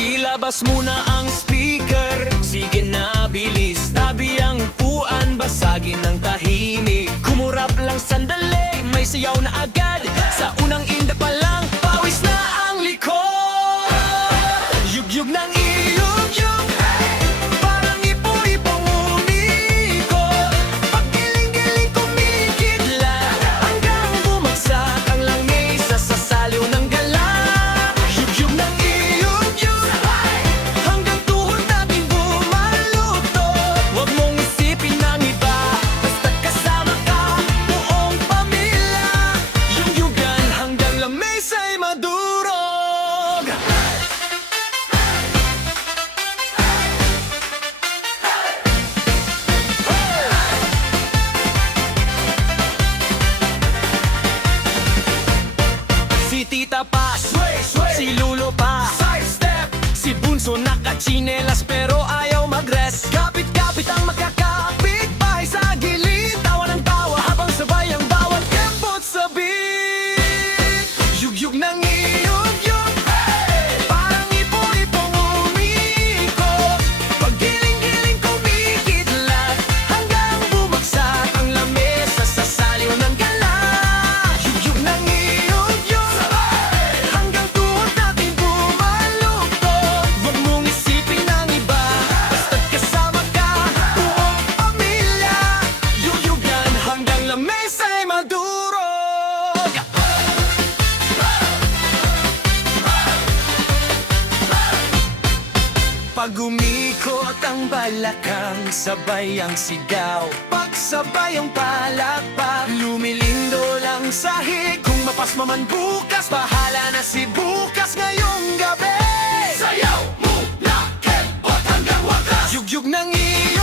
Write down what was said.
Ilabas muna ang speaker, sige na bilis. Tabi ang upuan, basagin ng tahimik. Kumurap lang sandali, may sayaw na agad. Sa unang inda pa lang, pawis na ang likod. Yugyug ng iyugyug, parang ipo-ipong umikot. Paggiling-giling kumikidlat, hanggang bumagsak ang langis sa sasaliw ng gala. Yugyug ng iyugyug, hanggang tuhod natin bumaluktot. Huwag mong isipin ng iba, basta't kasama ka, buong pamilya. Yugyugan hanggang lamesa'y madurog. Si Tita Paz, si Lulo pa, si Bunso nakachinelas pero ayaw mag-rest. Kapit-kapit ang magkakapit, bahay sa gilid. Tawa ng tawa habang sabay ang bawat kembot sa beat. Yugyug ng iyugyug, parang ipo-ipong umikot. Paggiling-giling kumikidlat, hanggang bumagsak ang lamesa sa saliw ng gala. Yugyug ng iyugyug, hanggang tuhod natin bumaluktot. Huwag mong isipin ng iba, basta't kasama ka, buong pamilya. Yugyugan hanggang lamesa'y madurog. Pag umikot ang balakang, sabay ang sigaw. Pagsabay ang palakpak, lumilindo lang sahig. Kung mapasma man bukas, bahala na si bukas ngayong gabi. Sayaw muna, kembot hanggang wakas. Yugyug ng iyo